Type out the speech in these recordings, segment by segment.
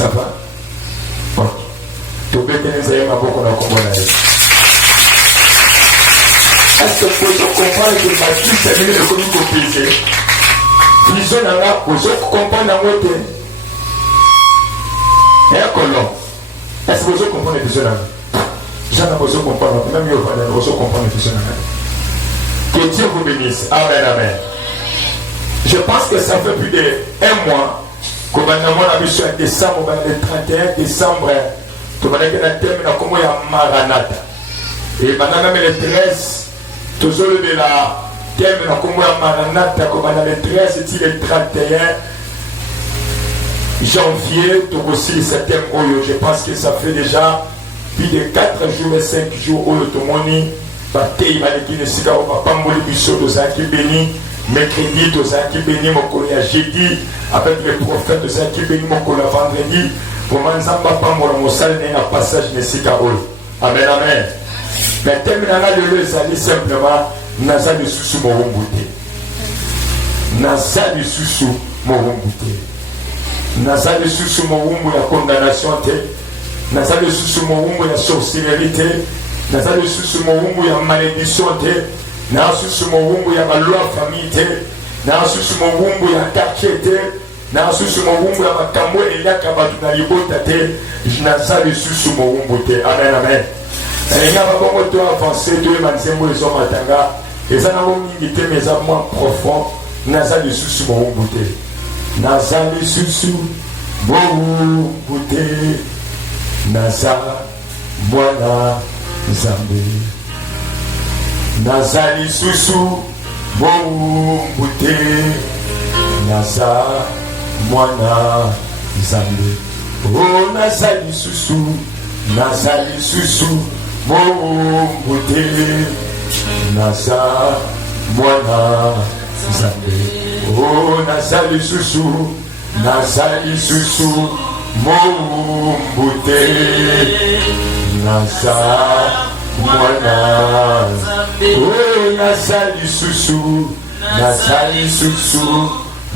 Ça va? Ok. Tout le monde est beaucoup dans le combat. Est-ce que vous pouvez comprendre que Mathis c'est venu de commun copier? Vision dans la position, comprendre dans votre et un colon. Est-ce que vous comprenez les visions? J'en ai besoin de comprendre, même mieux, vous avez besoin de comprendre les visions. Que Dieu vous bénisse. Amen, amen. Je pense que ça fait plus d'un mois que maintenant on a vu sur un décembre, le 31 décembre, tout le monde a terminé comme il y a Maranatha. Et maintenant même le 13, toujours de la termine comme il y a Maranatha, comme le 13, c'est le 31 janvier, tout aussi le 7e Oyo. Je pense que ça fait déjà plus de 4 jours et 5 jours où tout le monde bataille maliki ne sika au papa mboli biso de Zaki béni mercredi de Zaki béni mon collègue jeudi avec les prophètes de Zaki béni mon collègue vendredi pour manzamba pas mon salle n'a passage ne sika au amen amen mais terminera de le zali simplement naza de susu mo rumbuté naza de susu mo rumbuté naza de susu mo rumbu ya condamnation te naza de susu mo rumbu ya sorcellerie naza lisusu mowumbu ya malédiction te na susu mowumbu ya baloi famille te na susu mowumbu ya quartier te na susu mowumbu ya makambo eliaka bato na libota te naza lisusu mowumbu te amen amen elinga babongo to avancé toyeba nzembo ezomatanga eza nango mingi te mais eza moins profond naza lisusu mowumbu te naza lisusu mowumbu te naza mwana Nzambe naza lisusu mowumbu te naza mwana Nzambe oh naza lisusu mowumbu te naza mwana Nzambe oh naza lisusu mowumbu te naza mwana oh naza lisusu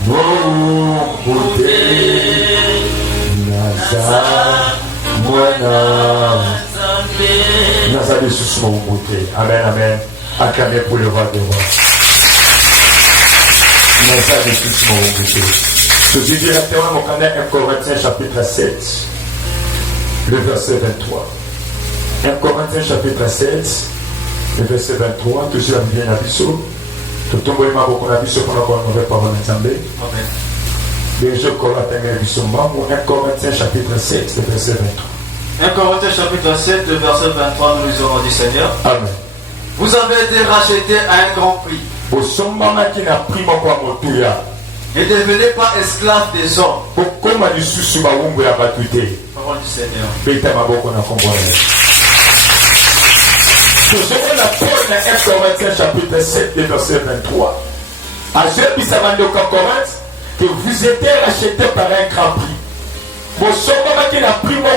mowumbu te naza mwana naza lisusu mowumbu te amen amen acclamez pour le roi des rois naza lisusu mowumbu te je dis directement mon canal 1 Corinthiens chapitre 7 le verset 23 1 Corinthiens chapitre 7, le verset 23, toujours bien à Bissot. Tout le monde m'a beaucoup à Bissot pour la mauvaise parole d'Ensemble. Amen. Les jeux Corinthiens 1 Corinthiens chapitre 7, le verset 23. 1 Corinthiens chapitre 7, le verset 23, nous lisons du Seigneur. Amen. Vous avez été rachetés à un grand prix. Ne devenez pas esclaves des hommes. Parole du Seigneur. Ce que la Paul dans 1 Corinthiens chapitre 7, verset 23. À Jésus, ça va dire qu'en Corinthe, que vous êtes rachetés par un grand prix. Vous savez qu'il a pris mon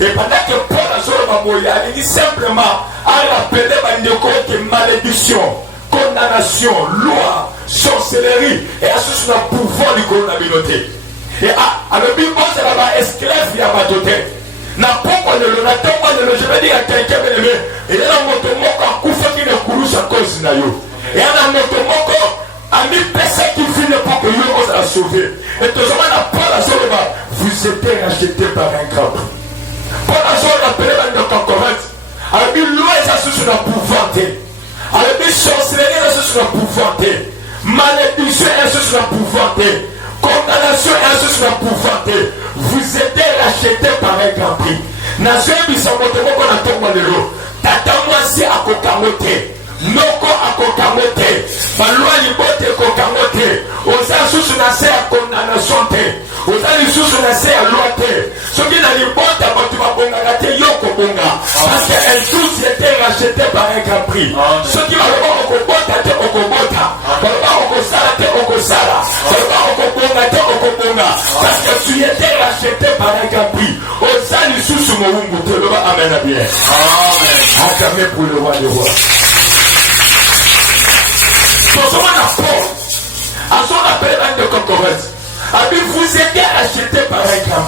et pendant que Paul a dit simplement à rappeler que malédiction, condamnation, loi, sorcellerie et à ce que nous pouvoir du communauté. Et à le Bible, c'est la esclave qui a battu. Na poko le je vais dire à quelqu'un bien-aimé, il y a un moto moko akufa qui ne courut à cause na yo. Et un moto moko ami personne qui finit pour que yo ose la sauver. Et tout ça n'a pas la sauver. Vous êtes racheté par un grand prix. Pour la sauver appelé dans le Corinthe. Alors il loi et ça sur la pouvanté. Alors il sorcellerie et ça sur la pouvanté. Malédiction et ça sur la pouvanté. Condamnation et ça sur la pouvanté. Vous êtes rachetés par un grand prix. Nation bisamote moko na tomba lelo. Tata mwasi akokamote. Noko akokamote. Balwa libote akokamote. Oza susu na se a condamnation te. Oza susu na se a loi te. Soki na libote abatu babonga te yoko bonga. Parce que tous étaient rachetés par un grand prix. Soki baloba okobota te okobota. Baloba okosala te okosala. Baloba okobonga te okobonga. Parce que tu étais racheté par un grand prix. Osani susu mowumbu te loba amen à bien. Amen. Acclamez pour le roi des rois. Vous êtes racheté par un grand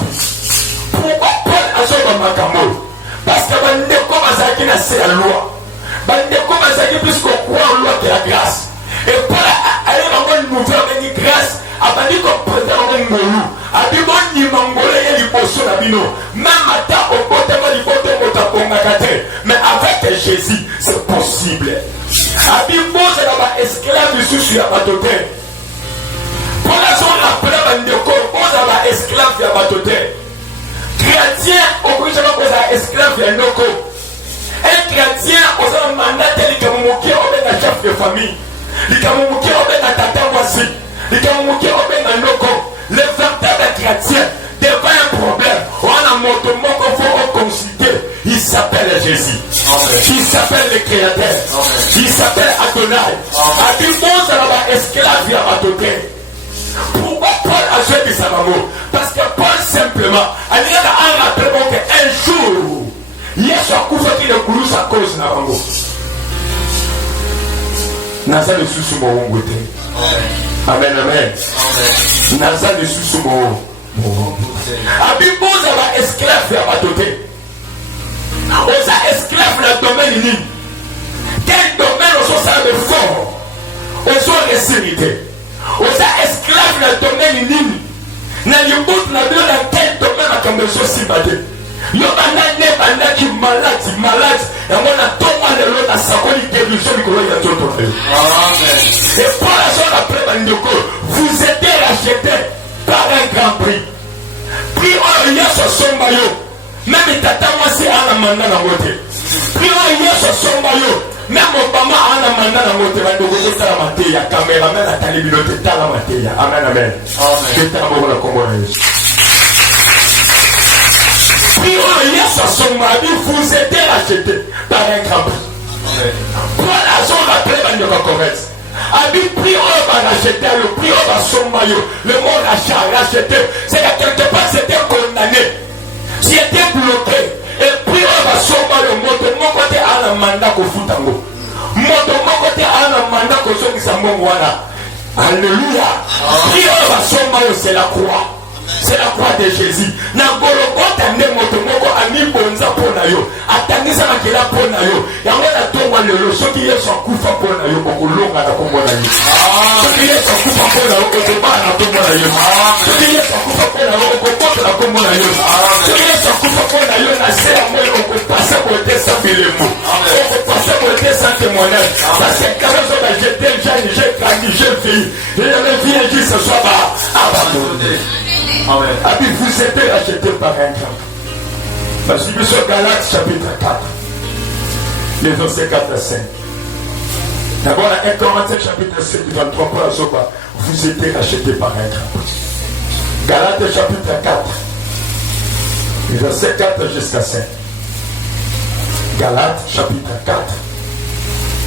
se la loi. Bandeko bazaki plus qu'on croit en loi de la grâce. Et Paul a eu une nouvelle grâce. Abandi comprendre un ngolu. Abibon ni mangolé et liposo la bino. Même matin au côté de l'hypothèse mais avec Jésus, c'est possible. Abibon c'est là-bas esclave sous la batote. Pour la zone rappelée bandeko, on a esclave ya batote. Chrétien, au côté de esclave ya noko. Un chrétien, on a un mandat tel que mon moqué au ben chef de famille. Les Kamouki au ben tata voici. Les Kamouki au ben noko. Le véritable chrétien devant un problème. On a monté mon faut consulter. Il s'appelle Jésus. Il s'appelle le Créateur. Il s'appelle Adonai. Abimon ça va esclave à Batoté. Pourquoi Paul a joué de sa maman? Parce que Paul simplement a un rappel qu'un jour Yesu akufa kile kulusa cause na bango. Naza le susu mo ngote. Amen amen. Naza le susu mo. Abiboza ba esclave ya batote. Oza esclave na domaine ni. Quel domaine on s'en de fort? Ozo récité. Oza esclave na domaine ni. Na yobut na bio na quel domaine akambeso sibade. Yo banane banaki malade et on a tombé le lot à sa guérison du colon de tout. Amen. Et pour la zone après bandoko, vous êtes rachetés par un grand prix. Prix on y a ce sombayo. Même tata moi c'est à la manda na moté. Prix on y a ce sombayo. Même Obama à la manda na moté bandoko c'est la maté ya caméra même la télévision c'est la maté ya. Amen amen. Amen. C'est un bon la communauté. Vous êtes rachetés par un grand prix. Pour la zone après de correct. Abi prix on va racheter le prix on va sommayo. Le mot racheté, c'est que quelque part c'était condamné. Si était bloqué. Et prix on va sommayo. Mon côté à la mandat qu'on fout en haut. Mon côté à la mandat qu'on soit qui s'en voilà. Alléluia. Prix on va sommayo, c'est la croix. C'est la croix de Jésus. Nagolokota ne motomoko ami bonza pona yo. Atangisa makela pona yo. Yango na tongwa lelo soki yeso akufa pona yo kokolonga na komona yo. Soki yeso akufa pona yo kokobana na komona yo. Soki yeso akufa pona yo kokota na komona yo. Soki yeso akufa pona yo na sera moyo kokopasa kote sa bilemo. Kokopasa kote sa témoignage. Parce que quand on a jeté jeune, j'ai grandi, j'ai fille. Et le vie qui ce soit abandonné. Amen. Abi vous êtes rachetés par un grand. Parce que sur Galates chapitre 4, les versets 4 à 5. D'abord, dans 1 Corinthiens chapitre 7, 23, vous êtes rachetés par un grand. Galates chapitre 4, les versets 4 jusqu'à 5. Galates chapitre 4,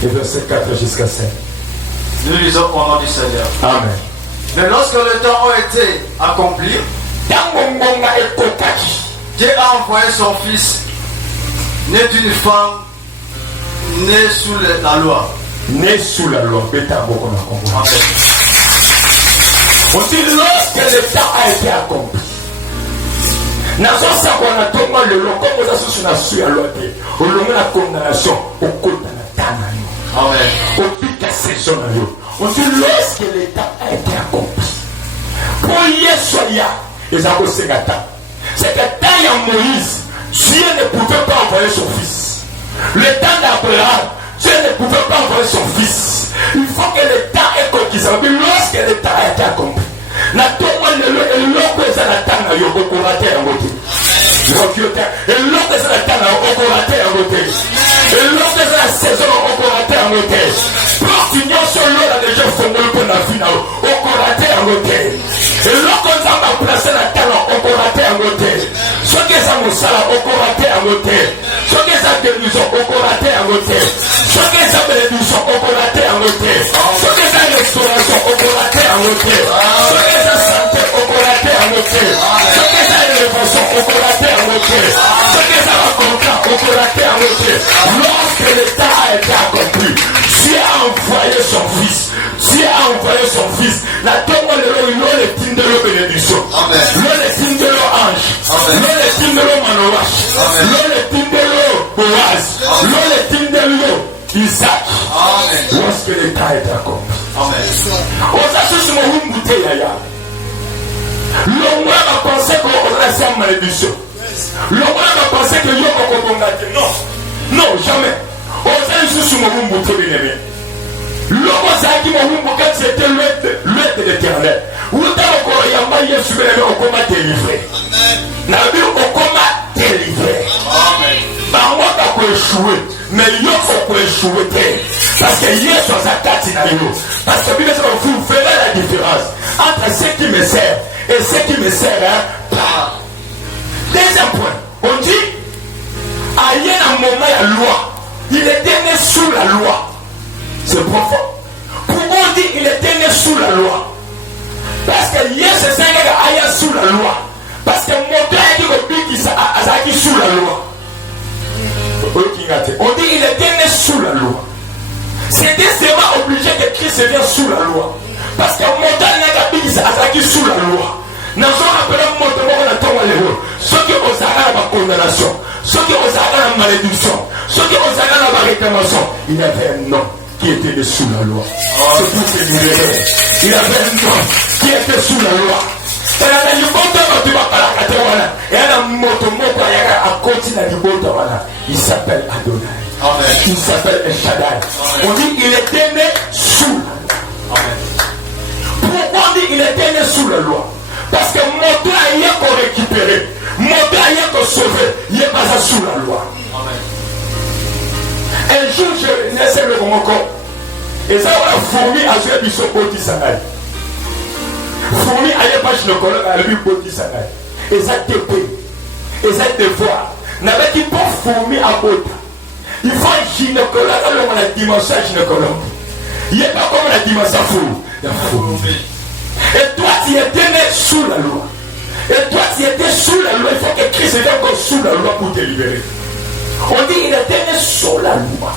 les versets 4 jusqu'à 5. Nous lisons au nom du Seigneur. Amen. Mais lorsque le temps a été accompli, Dieu a envoyé son fils, né d'une femme, né sous la loi. Né sous la loi. On dit lorsque le temps a été accompli. N'a pas savoir na tomba le long comme ça sur la suite à loi au long de la condamnation au côté de la tana. Amen. Au pic à saison à l'eau. On dit lorsque le temps a été accompli. Pour Yesoya, les Agosegata. C'est que temps de Moïse, Dieu ne pouvait pas envoyer son fils. Le temps d'Abraham, Dieu ne pouvait pas envoyer son fils. Il faut que le temps est conquis. Lorsque le temps a été accompli. Na tomba le loko eza na tanga yo kokorate yango te. Et loko eza na tanga yo kokorate yango te. Et loko eza na saison yo kokorate yango te. Porte nyonso lola déjà fongoli mpo na vie na yo okorate yango te. Et loko nzambe aplace na tanga okorate yango te. Soki eza mosala okorate yango te. Soki eza guérison okorate yango te. Soki eza bénédiction okorate yango te. Soki eza restauration okorate yango te. Soki eza santé okorate yango te. Soki eza élévation okorate yango te. Soki eza contrat okorate yango te. Lorsque le temps a été accompli, Dieu a envoyé son fils. Dieu a envoyé son fils. La tombe le tindelo bénédiction. Le tindelo ange. Le tindelo manoach. Le tindelo boaz. Le c'est une malédiction. Le roi va penser que yo kokobongate. Non. Non, jamais. On sait sous mon mumbu très bien aimé. L'homme qui m'a dit que c'était l'être de l'éternel. Où t'as encore yamba yesu bele au combat délivré. Na bi au combat délivré. Amen. Ba moi pas ko échouer, mais yo faut ko échouer parce que yesu azakati na yo. Parce que Bible dit vous verrez la différence entre ceux qui me servent et ceux qui me servent pas. Deuxième point, on dit il y a un moment la loi. Il était né sous la loi. C'est profond. Pourquoi on dit il était né sous la loi? Parce que hier c'est un gars sous la loi. Parce que mon père a dit sous la loi. On dit il était né sous la loi. C'était seulement obligé que Christ vienne sous la loi. Parce que mon père a dit sous la loi. Nous avons appelé mon père ceux qui ont la condamnation, ceux qui ont la malédiction, ceux qui ont la réclamation. Il avait un nom qui était sous la loi. C'est pour se libérer. Il avait un nom qui était sous la loi. Et il s'appelle Adonai. Il s'appelle El Shaddai. On dit il était né sous la loi. Pourquoi on dit il était né sous la loi? Parce que mon Dieu a rien qu'on récupérer. Mon Dieu a rien qu'on sauver. Il n'est pas sous la loi. Un jour, je naissais le mon corps. Et ça, on a fourmi à jouer du Sokoti Sangai. Fourmi à l'époque, je ne connais pas le Boti Sangai. Et ça, te paye. Et ça, te voit. N'avait dit pas fourmi à Bota. Il faut un gynécologue comme la dimension gynécologue. Il n'est pas comme la dimension fourmi. Et toi, tu étais né sous la loi. Et toi, tu étais sous la loi. Il faut que Christ vienne encore sous la loi pour te libérer. On dit qu'il était né sous la loi.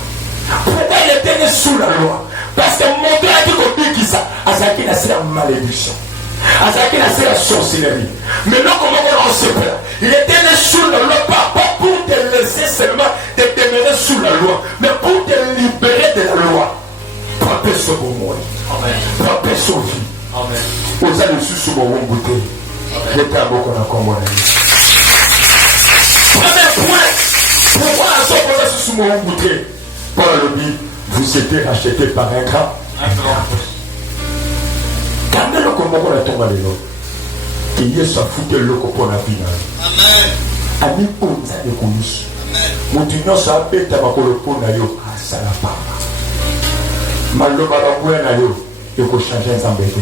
Pourquoi il était né sous la loi? Parce que mon Dieu a dit qu'on dit qu'il a fait la malédiction. Il a fait la sorcellerie. Mais là, comment on se plaît? Il était né sous la loi, pas pour te laisser seulement te demeurer sous la loi, mais pour te libérer de la loi. Pas sur mon moi. Pas sur vie. Vous allez sous mon bouteille. J'étais à beaucoup dans le premier point. Pourquoi la sorte sous mon bouteille? Paul le dit, vous étiez racheté par un grand. Quand le combat on a tombé les autres, qu'il y ait sa foutée le copain à finale. Amen. Ami pour ça de coulisses. Mon union ça bête à ma colopon na yo à salapa. Malo balaboué na yo, il faut changer un zambété.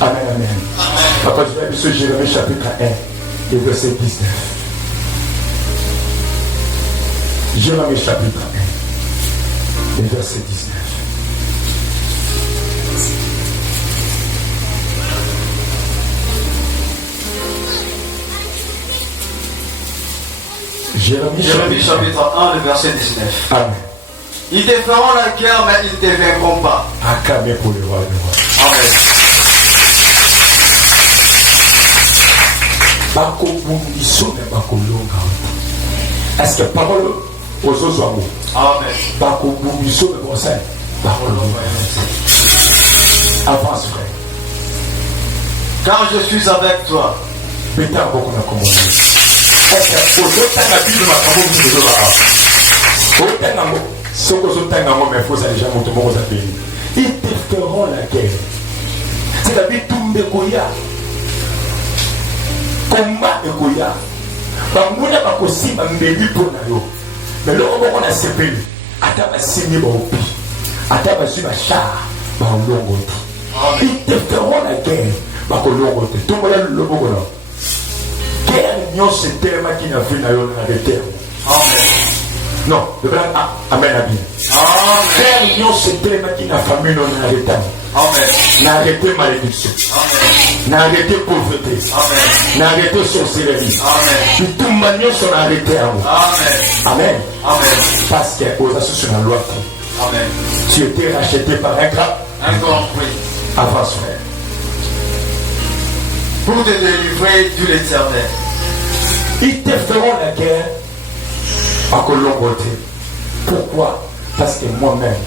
Amen, amen. Papa, je vais sur Jérémie chapitre 1 et verset 19. Jérémie chapitre 1 et verset 19. Jérémie chapitre 1, le verset 19. Amen. Ils te feront la guerre, mais ils ne te vaincront pas. Acclamez pour le roi de roi. Amen. Est-ce que parole aux autres amours? Amen. Avance, frère. Quand je suis avec toi, Est-ce que aux autres la Bible ils te feront la guerre. C'est la vie tombe koya. Combat de koya. Bamuna bakosimba mbeli pona yo. Mais là on a sepeli. Ata basimi ba opi. Ata basu ba char ba longote. Ils te feront la guerre. Ba ko longote. Tombe là le bokola. Guerre nyon c'est tellement qui n'a vu na yo na terre. Amen. Non, le blanc amène à bien. Faire l'union, c'est tellement qu'il n'a famille non arrêté. N'a arrêté malédiction. N'a arrêté pauvreté. N'a arrêté sorcellerie. Puis tout manion sont arrêtés à vous. Amen. Parce que aux associations sur la loi, tu étais racheté par un grand. Avance, frère. Pour te délivrer de l'Éternel. Ils te feront la guerre. À Colomboté. Pourquoi? Parce que moi-même,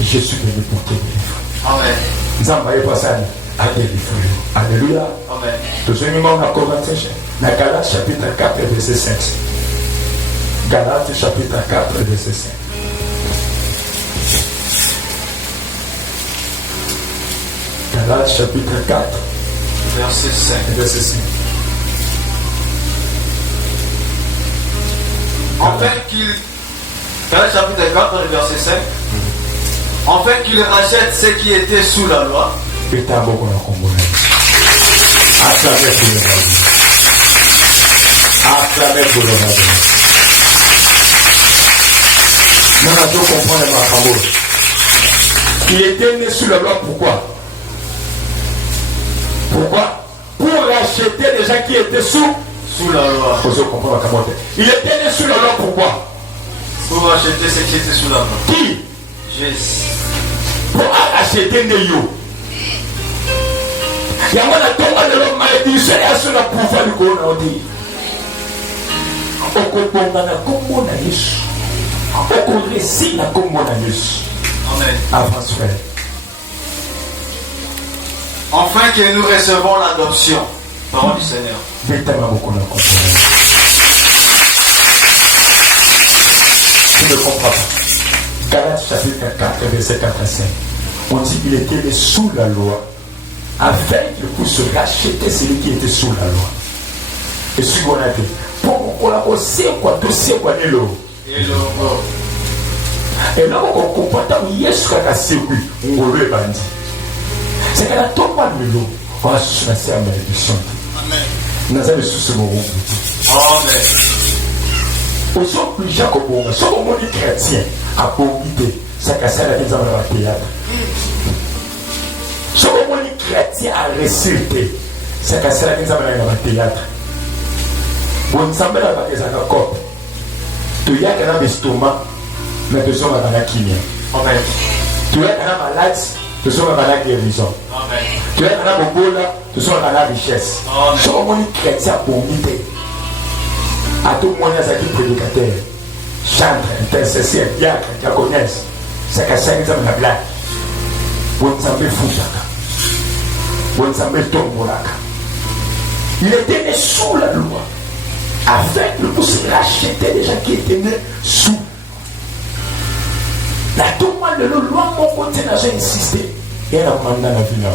je suis venu pour te délivrer. Amen. Zambaye pas ça. à délivrer. Alléluia. Amen. Tous les moments à Corinthiens, dans Galates chapitre 4, verset 5. Galates chapitre 4, verset 5. Galates chapitre 4, verset 5. Verset 5. Galates chapitre 4, verset 5. Enfin qu'il rachète ceux qui étaient sous la loi. Acclamez pour le roi. Nous devons comprendre ma parole. Il était né sous la loi, pourquoi? Pourquoi? Pour racheter les gens qui étaient sous la loi. Il était né sous la loi, pourquoi? Pour racheter ceux qui étaient sous la loi. Qui? Jésus. Pour racheter les yo. Il y a un tombe de l'homme malédiction et à ce pouvoir du coronavirus. Okobongana kombo na Yesu. Okoresi na kombo na Yesu. Amen. Avance frère. Enfin que nous recevons l'adoption. Parole du Seigneur. Je ne comprends pas. Galates chapitre 4, verset 4 à 5. On dit qu'il était sous la loi afin qu'il puisse racheter celui qui était sous la loi. Et si on a dit, pour qu'on a aussi quoi, tout ce qu'on est là. Et là, on comprend que Yesu a séduit, on le bandit. C'est qu'elle a tout le monde, on a choisi la malédiction. Amen. Nous avons sous ce moment. Amen. Aujourd'hui, Jacob, si on est chrétien, à probité, c'est qu'à ça, il y a un théâtre. Si on est chrétien, à réciter, c'est qu'à ça, il y a un théâtre. On s'en met avec les anacopes. Tu y a un estomac, mais tu sommes à la kiné. Amen. Tu es un malade, tu sommes à la guérison. Amen. Tu es un bobola, tu sommes à la richesse. Si on est chrétien, à probité. À tout le monde, il y a des prédicateurs, chantres, intercesseurs, diacres, diaconesses. C'est qu'à ça, ils ont la blague. On s'en met fou, on s'en met tombolaka. Il était né sous la loi, afin de pouvoir racheter les gens qui étaient nés sous. La tout le monde de la loi, mon côté, n'a jamais insisté. Et elle a demandé à la vie là.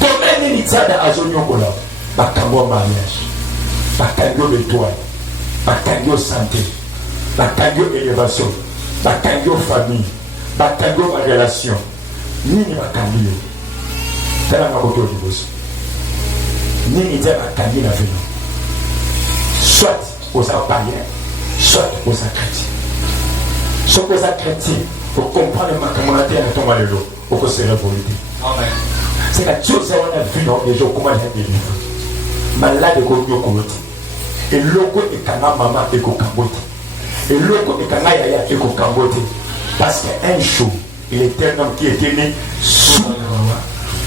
Domaine initial d'Azoniokola, Bakambo mariage. Bakangyo l'étoile, bakangyo santé, bakangyo élévation, bakangyo famille, bakangyo ma relation. Nini bakangyo? C'est la maroto du boss. Nini dit bakangyo la vie. Soit aux païens, soit aux chrétiens. Soit aux chrétiens, pour comprendre ma communauté à ton malheur, pour que c'est révolté. Amen. C'est la chose qu'on a vu dans les jours, comment il y a des livres. Malade de Kognyo. Et logo et kana mama et kokambote. Et logo et kana yaya et kokambote. Parce qu'un jour, il était un homme qui était né sous la loi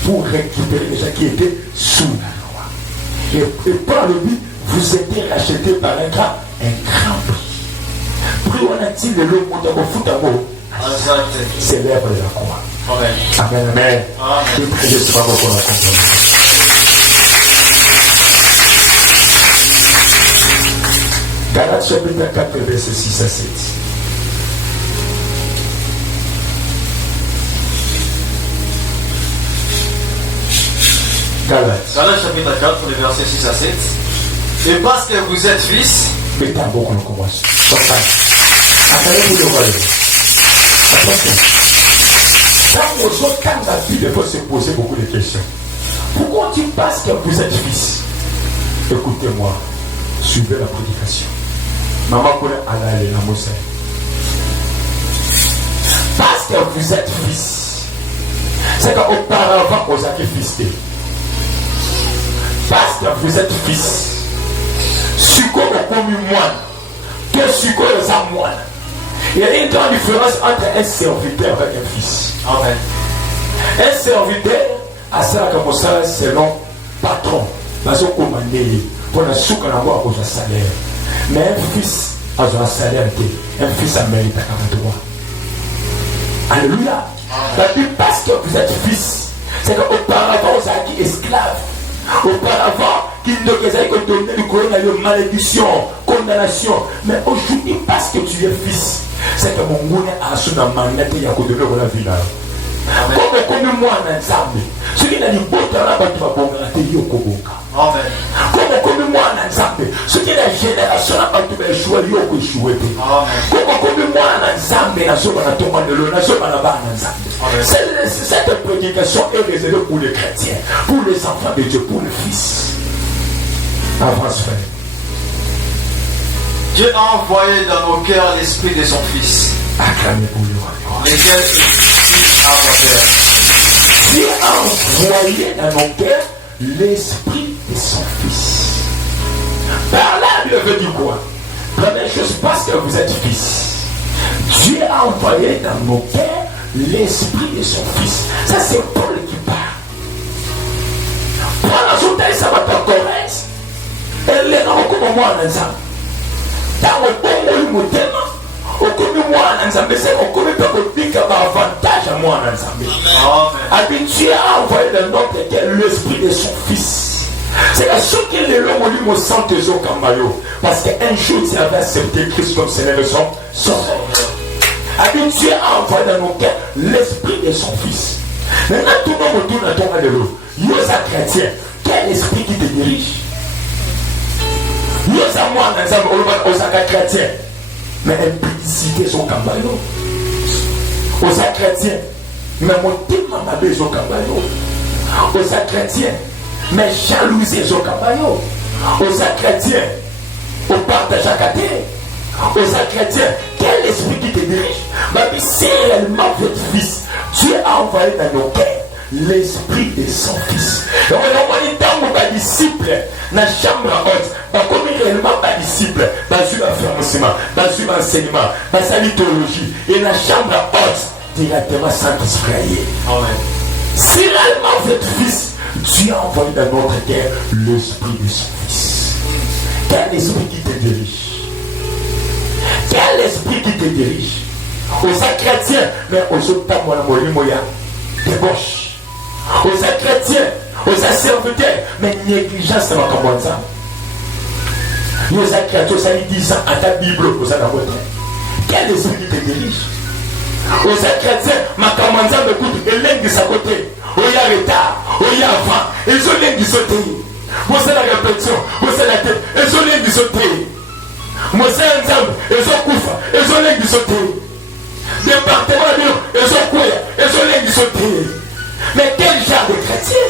pour récupérer les gens qui étaient sous la loi. Et par le but, vous êtes rachetés par un grand prix. Plus on a-t-il le lot pour te foutre à mot, c'est l'œuvre de la croix. Amen. Amen. Amen. Je prie de ce moment pour la comprendre. Galates chapitre 4, verset 6 à 7. Galates chapitre 4, verset 6 à 7. Et parce que vous êtes fils. Mais t'as beaucoup de commence. Attendez-vous le royaume. Attention. Quand la Bible, il faut se poser beaucoup de questions. Pourquoi tu penses que vous êtes fils? Écoutez-moi. Suivez la prédication. Maman connaît Allah et la Moussa. Parce que vous êtes fils. C'est qu'auparavant, vous avez fisté. Parce que vous êtes fils. Suko au commis moine. Que suko les a moine. Il y a une grande différence entre un serviteur et un fils. Amen. Un serviteur, à ça comme ça, c'est non patron. Parce qu'on commande. Pour la soupe à avoir un salaire. Mais un fils a un salaire. Un fils a mérite à droit. Alléluia. Parce que vous êtes fils. C'est qu'auparavant, on s'est dit esclave. Auparavant, qu'il ne faisait que donner du coronavirus, malédiction, condamnation. Mais aujourd'hui, parce que tu es fils, c'est que mon goût a su dans ma nette et il y a que de l'eau la vie là. Comme moi, Nanzambe, ce qui n'a dit beau temps là, tu vas bon gratter Yokoboka. Comme moi, Nanzambe, ce qui est la génération là, tu vas échouer Yoko échoué. Comme moi, Nanzambe, la somme à tomber de l'eau, la somme à la barre, Nanzambe. Cette prédication est réservée pour les chrétiens, pour les enfants de Dieu, pour le Fils. Avance, frère. Dieu a envoyé dans nos cœurs l'esprit de son Fils. Acclamez pour lui. Lesquels Dieu a envoyé dans nos cœurs l'esprit de son Fils. Par là, il veut dire quoi? Première chose, parce que vous êtes fils. Dieu a envoyé dans nos cœurs l'esprit de son Fils. Ça, c'est Paul qui parle. Prends la soutane, ça va te correct. Elle est dans le coup de moi en ensemble. Dans le bon mot, okumi mwana nzambe c'est okumi pe kobika ba avantage à moi nzambe. Amen. Dieu a envoyé dans notre cœur l'esprit de son Fils. C'est à ce qu'il est l'homme lui me sent tes eaux kambayo parce qu'un jour tu avais accepté Christ comme Seigneur de son sauveur. Amen. Dieu a envoyé dans nos cœurs l'esprit de son Fils. Maintenant tout le monde tourne à ton alléluia. Yosa chrétien, quel esprit qui te dirige? Yosa moi nzambe osaka chrétien. Mais impudicité sont cambayo. Aux chrétiens, mais mon témoin m'a besoin cambayo. Aux chrétiens, mais jalousie sont cambayo. Aux chrétiens, au partage à côté. Aux chrétiens, quel esprit qui te dirige? Mais c'est réellement votre Fils. Dieu a envoyé dans nos cœurs l'esprit de son Fils. Et on a dit dans mon disciple, dans la chambre haute, comme réellement pas disciple, dans une affirmation, dans une enseignement, dans sa mythologie, et dans la chambre haute, directement sans discréer. Si réellement votre Fils, Dieu a envoyé dans notre cœur l'esprit de son Fils. Quel esprit qui te dirige? Quel esprit qui te dirige? Aux chrétiens, mais aux autres, débauche. Aux chrétiens, aux serviteurs, mais négligence c'est ma commandant. Aux chrétiens, ça dit 10 ans à ta Bible, aux amoureux. Quel esprit qui te dirige? Aux chrétiens, ma commandant me coûte et l'un de sa côté. Au y a retard, au y a avant, et je l'ai dit sauter. Moi c'est la répétition, moi c'est la tête, et je l'ai dit sauter. Moi c'est un homme, et je couvre, et je l'ai dit sauter. Département de l'eau, et je couvre, et je l'ai dit sauter. Mais quel genre de chrétien?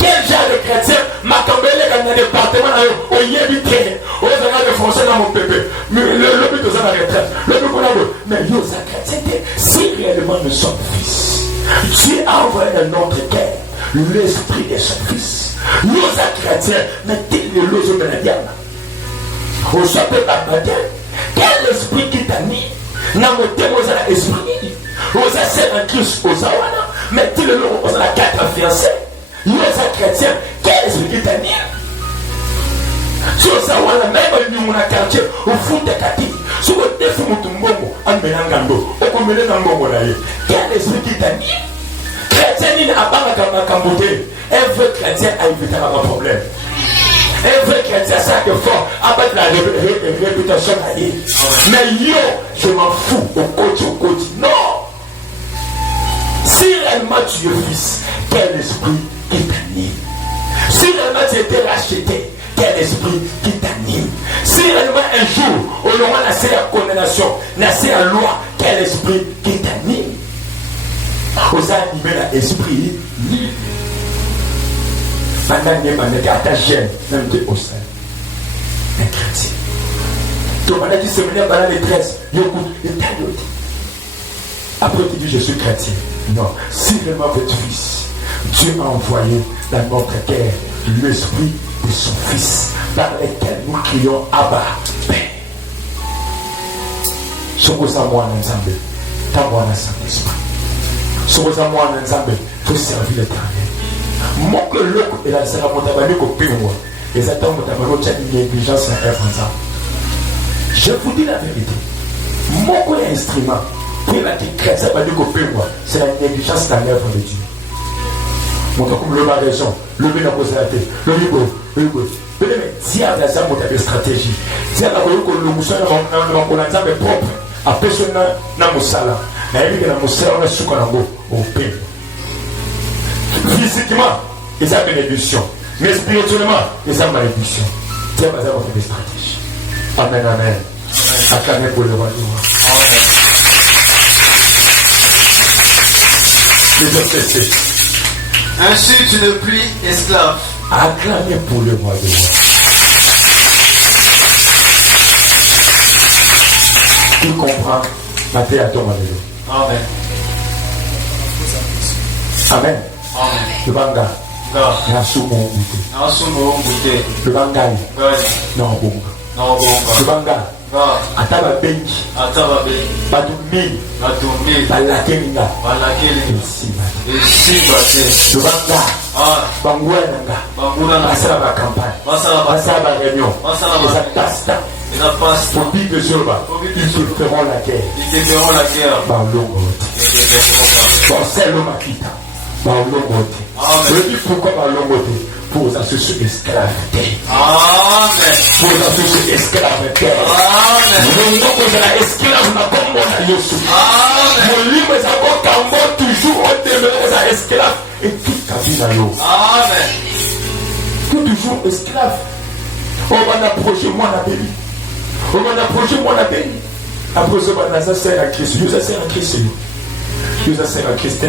Quel genre de chrétien? Ma cambelle dans le département, au Yébité, au Zaga de Français dans mon pépé. Le but de la retraite, le but qu'on a vu. Mais nous, chrétien, si réellement nous sommes fils, Dieu a envoyé dans notre cœur l'esprit de son Fils. Nous, chrétiens, mais il est l'eau de la diable. Au chapeau d'Abadien, quel esprit qui t'a mis? N'a pas de l'esprit. Aux assassins en Christ, aux awana, mais tu le nom, aux la quatre fiancés. Nous, chrétiens, quel esprit qui t'a mis? Sur ça, même nous, on a quartier, au fond de Kati, sur le défaut de Mutumbo, en Menangando, au Comélé Nango, quel esprit qui t'a mis? Chrétien, il n'a pas la Camboudé. Un vrai chrétien a évité un problème. Un vrai chrétien, ça que fort, avec la réputation à dire. Mais yo, je m'en fous, au côté. Non! Si réellement tu es fils, quel esprit qui t'anime? Si réellement tu as été racheté, quel esprit qui t'anime? Si réellement un jour, au moment de la condamnation, la loi, quel esprit qui t'anime? Vous animez l'esprit libre. Maintenant, ta gêne, même de au sein. Un chrétien. Tu m'as dit, c'est venu par la maîtresse. Après, tu dis, je suis chrétien. Non, si vraiment votre Fils, Dieu a envoyé dans notre cœur l'esprit de son Fils, par lequel nous crions Abba, Père. Sois à moi, Nzambe. T'as moi dans Saint-Esprit. Sois à moi, Nzambe. Faut servir l'Éternel. Moi que l'eau et la cérémonie au pire, les attentes de ta négligence à faire ça. Je vous dis la vérité. Mon instrument, pour la chrétien, c'est la négligence dans l'œuvre de Dieu. Mon comme le raison, le bien dans la tête, le libre. Diable a ça une stratégie. Diable a que le moussa n'a pas propre. A personne n'a moussala. Mais il y a un moussala on a sous au pain. Physiquement, ils ont bénédiction. Mais spirituellement, ils ont malédiction. Diable a ça une stratégie. Amen, amen. Acclamez pour le roi du roi. Ainsi tu ne plus esclave. Acclamez pour le roi du roi. Tu comprends ma terre à ton alléluia. Amen. Amen. Amen. Le banga. Na sumo mbute. Na sumo mbute. Le banga. Na bonga. Na bonga. Le banga. Ataba benji. Ataba benji. Batumi. Batumi. Balakelinga. Balakelinga. Simba. Le banga. Bangouenanga. Bangouenanga. Basala ba campagne. Basala ba réunion. Basala pasta. Pour dire que ils te feront la guerre. Ils te feront la guerre. C'est l'homme à quitter. Je dis pourquoi pour les associer esclavité. Amen. Pour les associer esclavité. Amen. Le nom de la esclave n'a pas mon Yesu. Amen. Mon livre est encore quand toujours on demeure aux esclaves et toute ta vie là. Amen. Toujours esclave. On va approcher moi la béni. On va approcher moi la béni. Après ce qu'on a sert à Christ. Nous sert à Christ. Nous sert à Christ.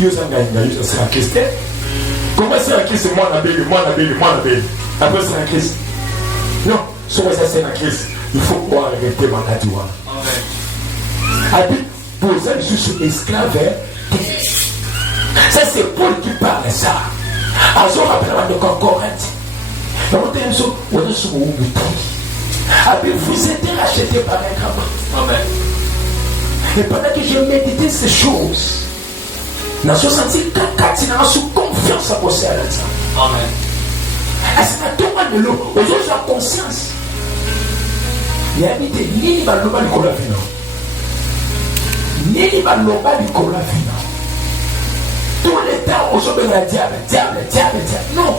Nous sert à Christ. Comment c'est à Christ? Moi la béni. Après c'est à Christ. Non, si on sert à Christ, il faut pouvoir arrêter ma catégorie. Amen. Pour ça, je suis esclave. Ça c'est Paul qui parle ça. Alors rappelez-moi de Corinthe. Vous êtes racheté par un grand. Amen. Et pendant que j'ai médité ces choses, je suis senti que je suis confiance à posséder ça. Amen. Est-ce que tout le monde de l'eau, aujourd'hui j'ai conscience. Il y a habité ni va l'eau du colafina. Ni va l'eau du colafina. Tout le temps, aujourd'hui on a diable. Non,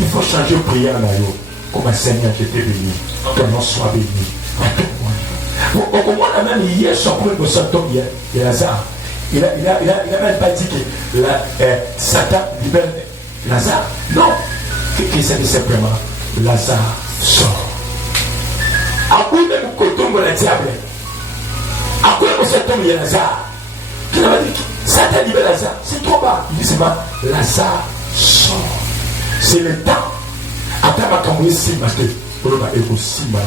il faut changer de prière là. Comme un Seigneur, je t'ai béni. Ton nom soit béni. Au moment même hier, son premier de son tombe, il y a Lazare. Il n'a même pas dit que Satan libère Lazare. Non. Qu'il s'est dit simplement, Lazare sort. À quoi même qu'on tombe le diable? À quoi même qu'on tombe il y a Lazare? Qu'il a dit que Satan libère Lazare. C'est trop bas. Il dit seulement, Lazare sort. C'est le temps. Après ma caméra, c'est ma tête. Pour le bas, et aussi ma